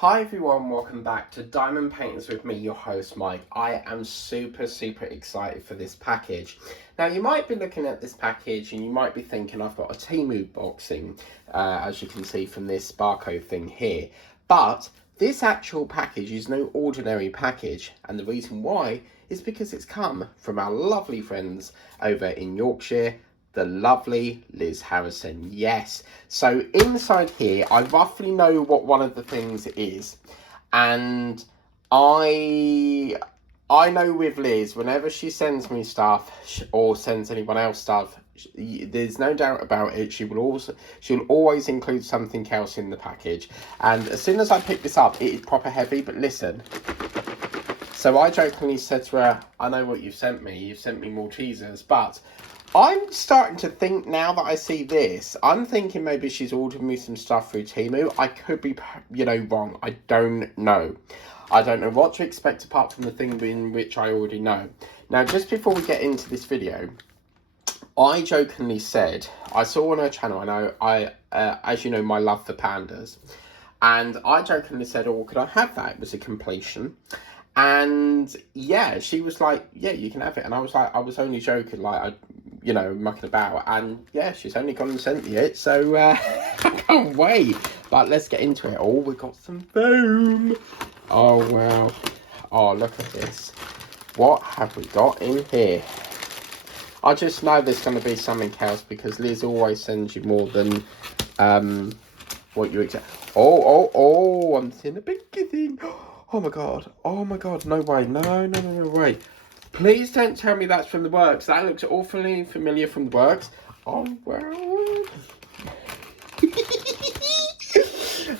Hi everyone, welcome back to Diamond Painters with me, your host Mike. I am super excited for this package. Now you might be looking at this package and you might be thinking I've got a Temu boxing, as you can see from this barcode thing here. But this actual package is no ordinary package, and the reason why is because it's come from our lovely friends over in Yorkshire, the lovely Liz Harrison. Yes, so inside here I roughly know what one of the things is, and I know with Liz, whenever she sends me stuff or sends anyone else stuff, there's no doubt about it, she'll always include something else in the package. And as soon as I picked this up, it is proper heavy. But listen, so I jokingly said to her, I know what you've sent me Maltesers, but I'm starting to think, now that I see this, I'm thinking maybe she's ordered me some stuff through Temu. I could be, wrong. I don't know. I don't know what to expect apart from the thing in which I already know. Now, just before we get into this video, I jokingly said, I saw on her channel, as you know, my love for pandas. And I jokingly said, oh, could I have that? It was a completion. And yeah, she was like, yeah, you can have it. And I was like, I was only joking, like, mucking about. And yeah, she's only gone and sent me it. So I can't wait. But let's get into it. Oh, we got some foam. Oh, wow. Oh, look at this. What have we got in here? I just know there's going to be something else because Liz always sends you more than what you expect. Oh, I'm seeing a pinky thing. Oh my god, no way, no way. Please don't tell me that's from the works. That looks awfully familiar from the works. Oh, wow.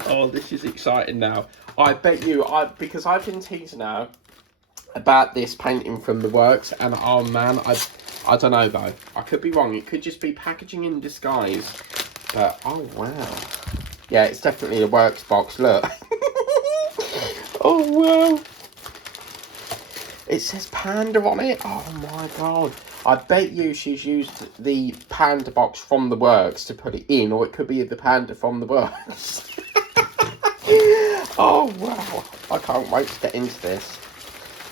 Oh, this is exciting now. I bet you, because I've been teasing her about this painting from the works, and oh man, I don't know though. I could be wrong. It could just be packaging in disguise. But, oh wow. Yeah, it's definitely a works box, look. Oh wow. It says panda on it. Oh my god. I bet you she's used the panda box from the works to put it in, or it could be the panda from the works. Oh wow. I can't wait to get into this.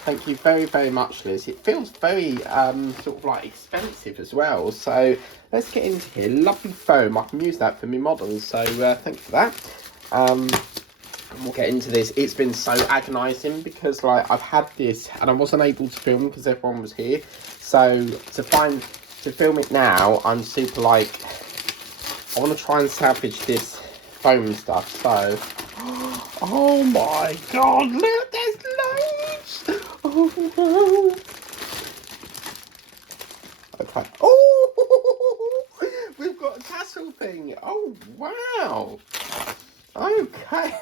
Thank you very much, Liz. It feels very sort of like expensive as well. So let's get into here. Lovely foam. I can use that for my models. So thanks for that. We'll get into this. It's been so agonising because like I've had this and I wasn't able to film because everyone was here. So to film it now, I'm super like, I want to try and salvage this foam stuff. So, oh my god, look, there's loads. Oh, okay. Oh, we've got a tassel thing. Oh wow. Okay.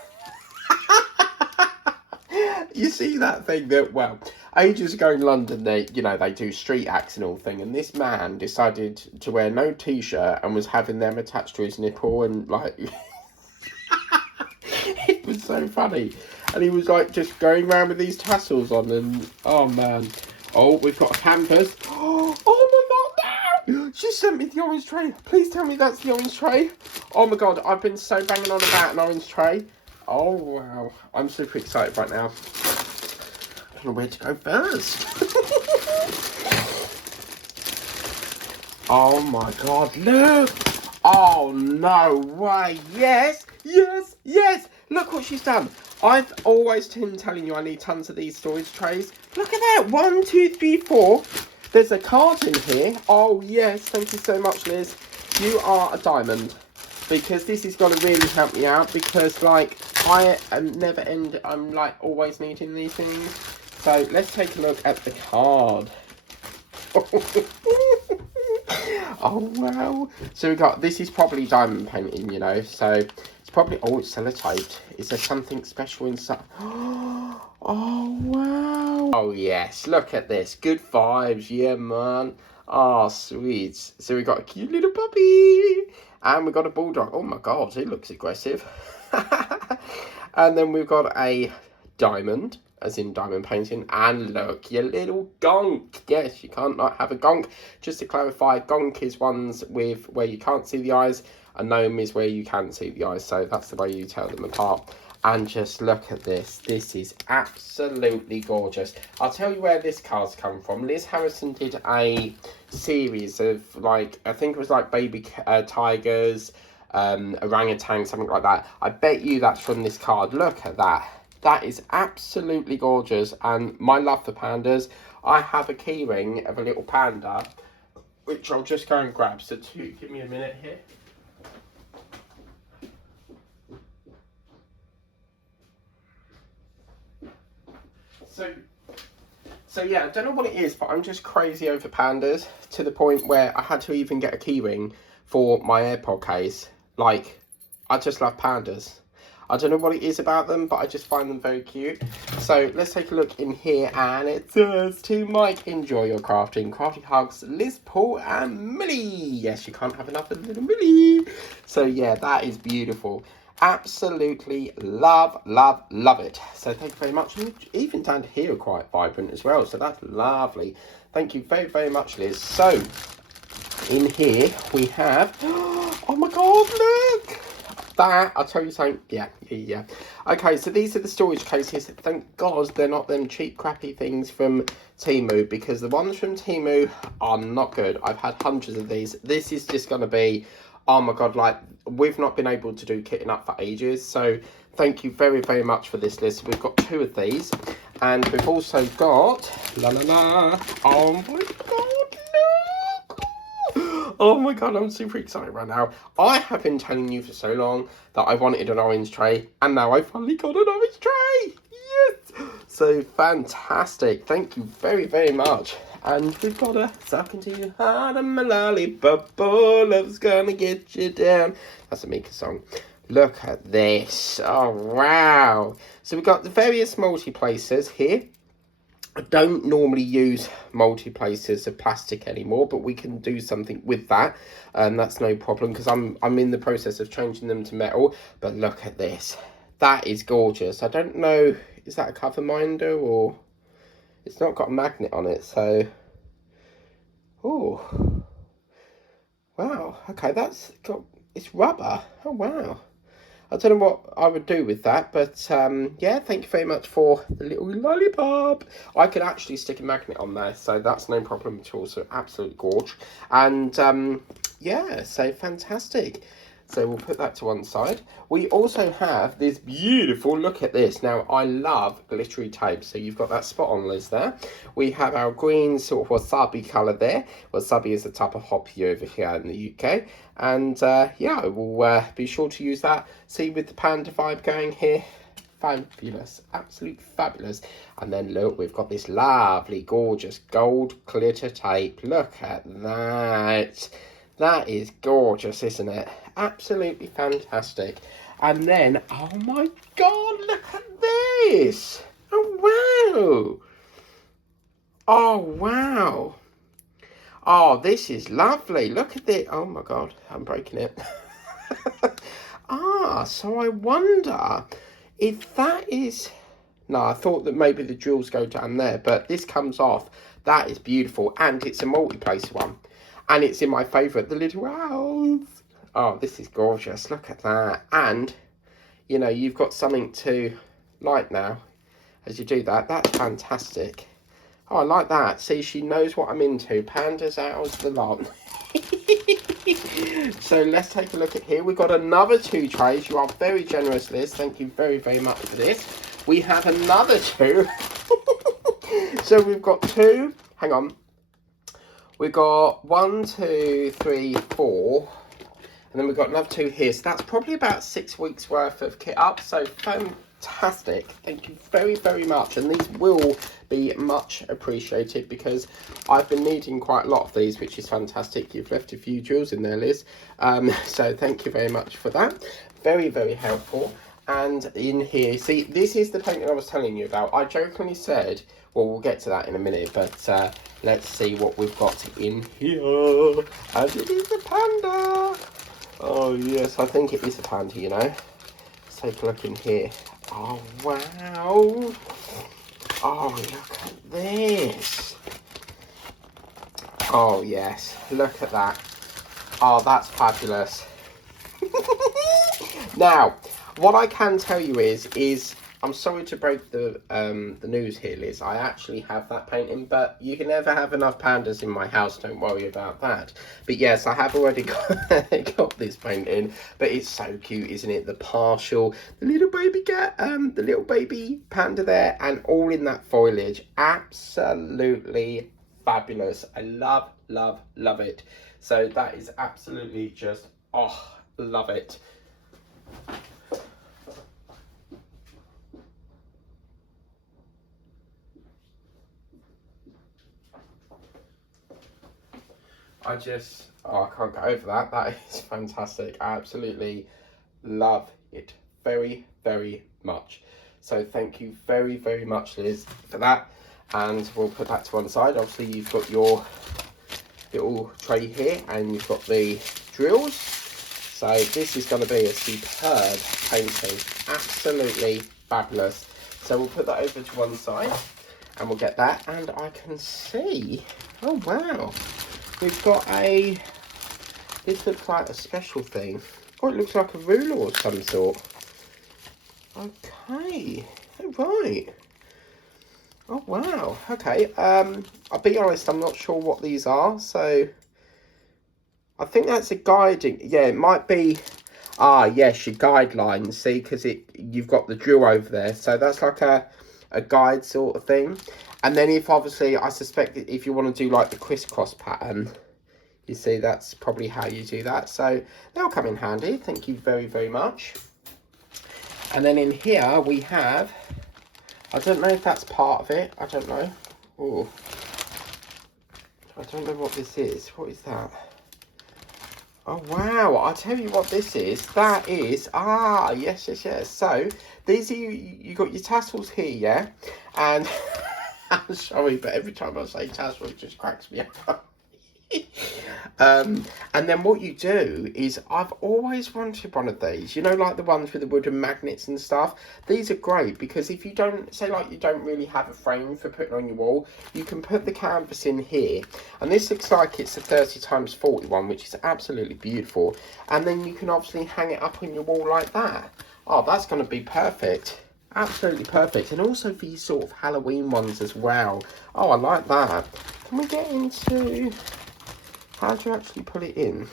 You see that thing that, well, ages ago in London, they do street acts and all thing, and this man decided to wear no t-shirt and was having them attached to his nipple, and like, it was so funny. And he was like just going around with these tassels on, and oh man. Oh, we've got a canvas. Oh my god, no! She sent me the orange tray. Please tell me that's the orange tray. Oh my god, I've been so banging on about an orange tray. Oh wow, I'm super excited right now. I don't know where to go first. Oh my god, look! Oh no way, yes! Look what she's done. I've always been telling you I need tons of these storage trays. Look at that, 1, 2, 3, 4. There's a card in here. Oh yes, thank you so much, Liz. You are a diamond. Because this is going to really help me out, because like I am I'm like always needing these things. So let's take a look at the card. Oh wow. So we got, this is probably diamond painting, so it's probably, oh, it's sellotaped. Is there something special inside? Oh wow. Oh yes, look at this, good vibes, yeah man. Oh sweet. So we got a cute little puppy. And we've got a bulldog. Oh my god, he looks aggressive. And then we've got a diamond, as in diamond painting. And look, your little gonk. Yes, you can't not have a gonk. Just to clarify, gonk is ones with where you can't see the eyes. A gnome is where you can see the eyes. So that's the way you tell them apart. And just look at this. This is absolutely gorgeous. I'll tell you where this card's come from. Liz Harrison did a series of, like, I think it was like baby tigers, orangutan, something like that. I bet you that's from this card. Look at that. That is absolutely gorgeous. And my love for pandas, I have a keyring of a little panda, which I'll just go and grab. So give me a minute here. So yeah, I don't know what it is, but I'm just crazy over pandas to the point where I had to even get a keyring for my AirPod case. Like, I just love pandas. I don't know what it is about them, but I just find them very cute. So let's take a look in here, and it says to Mike, enjoy your crafting. Crafty hugs, Liz, Paul, and Millie. Yes, you can't have enough of little Millie. So yeah, that is beautiful. Absolutely love it. So thank you very much. And even down to here are quite vibrant as well, so that's lovely. Thank you very much, Liz. So in here we have, oh my god, look that. I'll tell you something. Yeah. Okay, so these are the storage cases. Thank god they're not them cheap crappy things from Temu, because the ones from Temu are not good. I've had hundreds of these. This is just going to be, oh my god, like, we've not been able to do kitting up for ages. So thank you very much for this list. We've got 2 of these, and we've also got oh my god, look. Oh my god, I'm super excited right now. I have been telling you for so long that I wanted an orange tray, and now I finally got an orange tray. Yes, so fantastic. Thank you very much. And we've got a suck into your heart and my lollipop, oh, love's gonna get you down. That's a Mika song. Look at this. Oh, wow. So we've got the various multi-placers here. I don't normally use multi-placers of plastic anymore, but we can do something with that. And that's no problem, because I'm in the process of changing them to metal. But look at this. That is gorgeous. I don't know, is that a cover minder, or... It's not got a magnet on it, so... Oh. Wow. Okay, that's got... It's rubber. Oh, wow. I don't know what I would do with that, but yeah, thank you very much for the little lollipop. I could actually stick a magnet on there, so that's no problem at all. So absolute gorge. And yeah, so fantastic. So we'll put that to one side. We also have this beautiful, look at this. Now, I love glittery tape. So you've got that spot on, Liz, there. We have our green sort of wasabi colour there. Wasabi is a type of hoppy over here in the UK. And yeah, we'll be sure to use that. See, with the panda vibe going here. Fabulous, absolute fabulous. And then look, we've got this lovely, gorgeous gold glitter tape. Look at that. That is gorgeous, isn't it? Absolutely fantastic. And then, oh my god, look at this. Oh, wow. Oh, wow. Oh, this is lovely. Look at this. Oh my god, I'm breaking it. So I wonder if that is... No, I thought that maybe the jewels go down there, but this comes off. That is beautiful. And it's a multi-place one. And it's in my favourite, the little owls. Oh, this is gorgeous. Look at that. And, you know, you've got something to light now as you do that. That's fantastic. Oh, I like that. See, she knows what I'm into. Pandas, owls, the lot. So let's take a look at here. We've got another 2 trays. You are very generous, Liz. Thank you very much for this. We have another 2. So we've got 2. Hang on. We've got 1, 2, 3, 4, and then we've got another 2 here. So that's probably about 6 weeks worth of kit up. So fantastic. Thank you very much. And these will be much appreciated, because I've been needing quite a lot of these, which is fantastic. You've left a few jewels in there, Liz. So thank you very much for that. Very helpful. And in here, see, this is the painting I was telling you about. I jokingly said, well, we'll get to that in a minute, but let's see what we've got in here. And it is a panda. Oh, yes, I think it is a panda, you know. Let's take a look in here. Oh, wow. Oh, look at this. Oh, yes, look at that. Oh, that's fabulous. Now, what I can tell you is I'm sorry to break the news here, Liz. I actually have that painting, but you can never have enough pandas in my house. Don't worry about that. But yes, I have already got this painting. But it's so cute, isn't it? The partial, the little baby cat, the little baby panda there, and all in that foliage. Absolutely fabulous. I love, love, love it. So that is absolutely just, oh, love it. I can't get over that. That is fantastic. I absolutely love it very, very much. So thank you very, very much, Liz, for that. And we'll put that to one side. Obviously, you've got your little tray here and you've got the drills. So this is going to be a superb painting. Absolutely fabulous. So we'll put that over to one side and we'll get that. And I can see, oh wow, we've got this looks like a special thing. Oh, it looks like a ruler or some sort. Okay, right. Oh, wow. Okay, I'll be honest, I'm not sure what these are. So, I think that's a guiding, yeah, it might be, yes, your guidelines, see, because you've got the drill over there. So, that's like a guide sort of thing. And then if, obviously, I suspect that if you want to do like the crisscross pattern, you see, that's probably how you do that. So they'll come in handy. Thank you very, very much. And then in here we have, I don't know if that's part of it. I don't know. Oh, I don't know what this is. What is that? Oh, wow. I'll tell you what this is. That is, yes, yes, yes. So these are, you got your tassels here, yeah? And I'm sorry, but every time I say tassel, it just cracks me up. And then what you do is, I've always wanted one of these, you know, like the ones with the wooden magnets and stuff. These are great because if you don't, say like you don't really have a frame for putting on your wall, you can put the canvas in here, and this looks like it's a 30x40 one, which is absolutely beautiful. And then you can obviously hang it up on your wall like that. Oh, that's going to be perfect. Absolutely perfect. And also for your sort of Halloween ones as well. Oh, I like that. Can we get into, how do you actually put it in?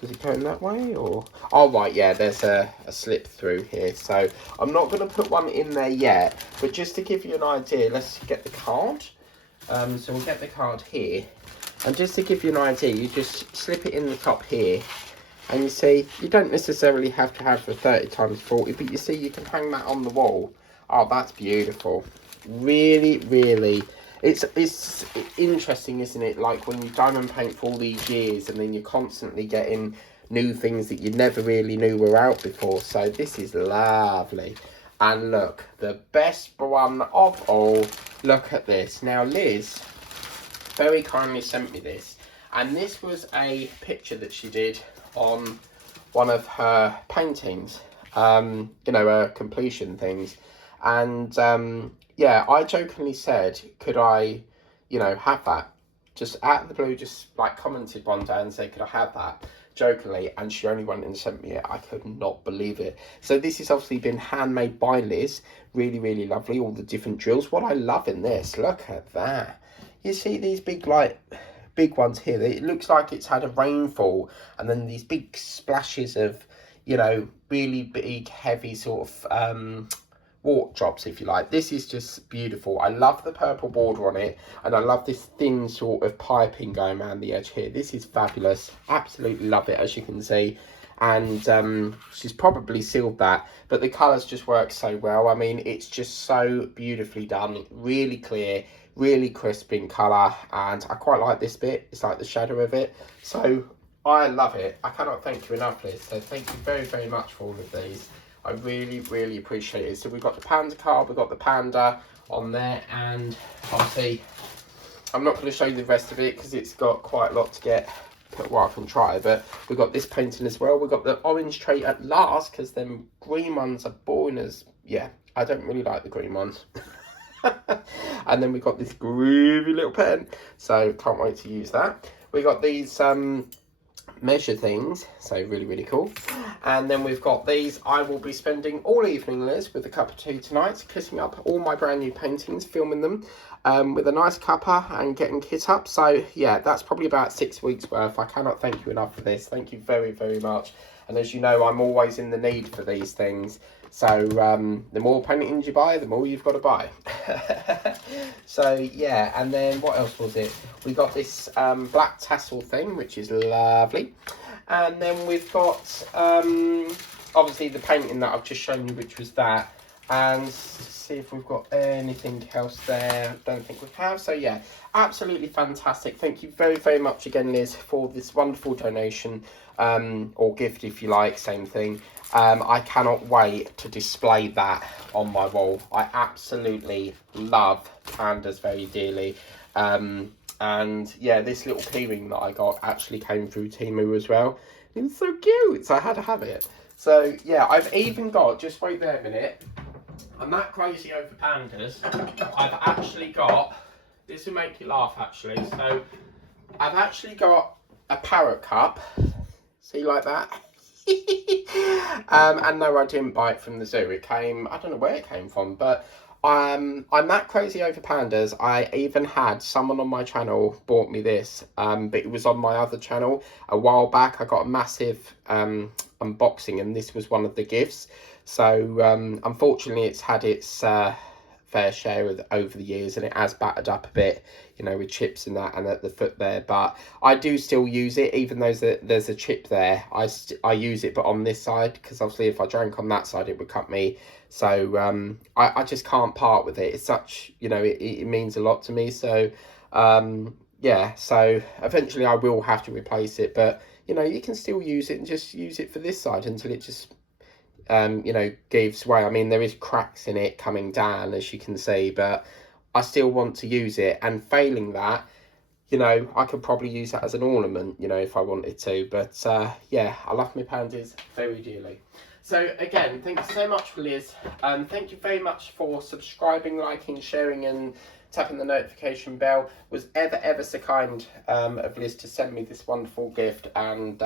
Does it go in that way, or? Oh, right, yeah, there's a slip through here. So I'm not going to put one in there yet, but just to give you an idea, let's get the card. So we'll get the card here. And just to give you an idea, you just slip it in the top here. And you see, you don't necessarily have to have the 30x40, but you see, you can hang that on the wall. Oh, that's beautiful. Really, really. It's interesting, isn't it? Like when you diamond paint for all these years and then you're constantly getting new things that you never really knew were out before. So this is lovely. And look, the best one of all, look at this. Now Liz very kindly sent me this. And this was a picture that she did on one of her paintings, you know, completion things. And yeah, I jokingly said, could I, you know, have that? Just out of the blue, just like commented one day and said, could I have that? Jokingly, and she only went and sent me it. I could not believe it. So this has obviously been handmade by Liz. Really, really lovely. All the different drills. What I love in this, look at that. You see these big, like, big ones here. It looks like it's had a rainfall, and then these big splashes of, you know, really big, heavy sort of water drops, if you like. This is just beautiful. I love the purple border on it, and I love this thin sort of piping going around the edge here. This is fabulous. Absolutely love it, as you can see. And she's probably sealed that, but the colours just work so well. I mean, it's just so beautifully done, really clear, really crisp in colour, and I quite like this bit. It's like the shadow of it, so I love it. I cannot thank you enough, Liz. So thank you very, very much for all of these. I really, really appreciate it. So we've got the panda card, we've got the panda on there, and obviously I'm not going to show you the rest of it because it's got quite a lot to get. Well, I can try, but we've got this painting as well. We've got the orange tray at last, because them green ones are boring as, yeah, I don't really like the green ones. And then we've got this groovy little pen, so can't wait to use that. We got these measure things, so really cool. And then we've got these. I will be spending all evening, Liz, with a cup of tea tonight, kitting up all my brand new paintings, filming them with a nice cuppa and getting kit up. So yeah, that's probably about 6 weeks worth. I cannot thank you enough for this. Thank you very much. And as you know, I'm always in the need for these things. So the more paintings you buy, the more you've got to buy. So yeah, and then what else was it? We got this black tassel thing, which is lovely. And then we've got obviously the painting that I've just shown you, which was that. And let's see if we've got anything else there. Don't think we have. So yeah, absolutely fantastic. Thank you very much again, Liz, for this wonderful donation, or gift if you like, same thing. I cannot wait to display that on my wall. I absolutely love pandas very dearly. And yeah, this little keyring that I got actually came through Temu as well. It's so cute, so I had to have it. So yeah, I've even got, just wait there a minute, I'm that crazy over pandas. I've actually got, this will make you laugh actually, so I've actually got a parrot cup, see, like that. And no, I didn't buy it from the zoo. It came, I don't know where it came from, but I'm that crazy over pandas. I even had someone on my channel bought me this, but it was on my other channel a while back. I got a massive unboxing, and this was one of the gifts. So unfortunately, it's had its fair share over the years, and it has battered up a bit, you know, with chips and that, and at the foot there. But I do still use it, even though there's a chip there. I use it, but on this side, because obviously if I drank on that side, it would cut me. So I just can't part with it. It's such, you know, it means a lot to me. So yeah, so eventually I will have to replace it, but you know, you can still use it and just use it for this side until it just you know, gives way. I mean, there is cracks in it coming down, as you can see, but I still want to use it. And failing that, you know, I could probably use that as an ornament, you know, if I wanted to. But yeah, I love my pandas very dearly. So again, thank you so much, Liz. Thank you very much for subscribing, liking, sharing, and tapping the notification bell. Was ever so kind of Liz to send me this wonderful gift. And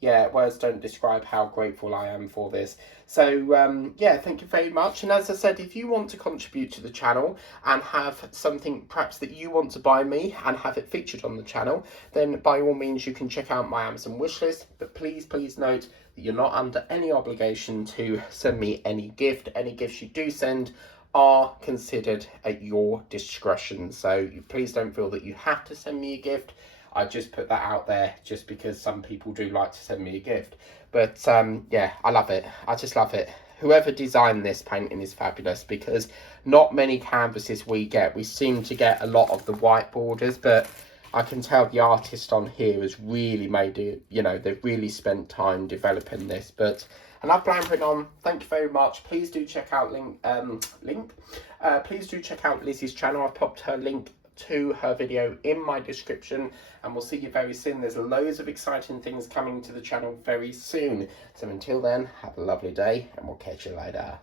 yeah, words don't describe how grateful I am for this. So yeah, thank you very much. And as I said, if you want to contribute to the channel and have something perhaps that you want to buy me and have it featured on the channel, then by all means you can check out my Amazon wishlist. But please note that you're not under any obligation to send me any gift. Any gifts you do send are considered at your discretion. So please don't feel that you have to send me a gift. I just put that out there just because some people do like to send me a gift. But yeah, I love it. I just love it. Whoever designed this painting is fabulous, because not many canvases we seem to get a lot of the white borders, but I can tell the artist on here has really made it, you know, they've really spent time developing this. But enough blabbering on. Thank you very much. Please do check out please do check out Lizzie's channel. I've popped her link to her video in my description, and we'll see you very soon. There's loads of exciting things coming to the channel very soon. So until then, have a lovely day, and we'll catch you later.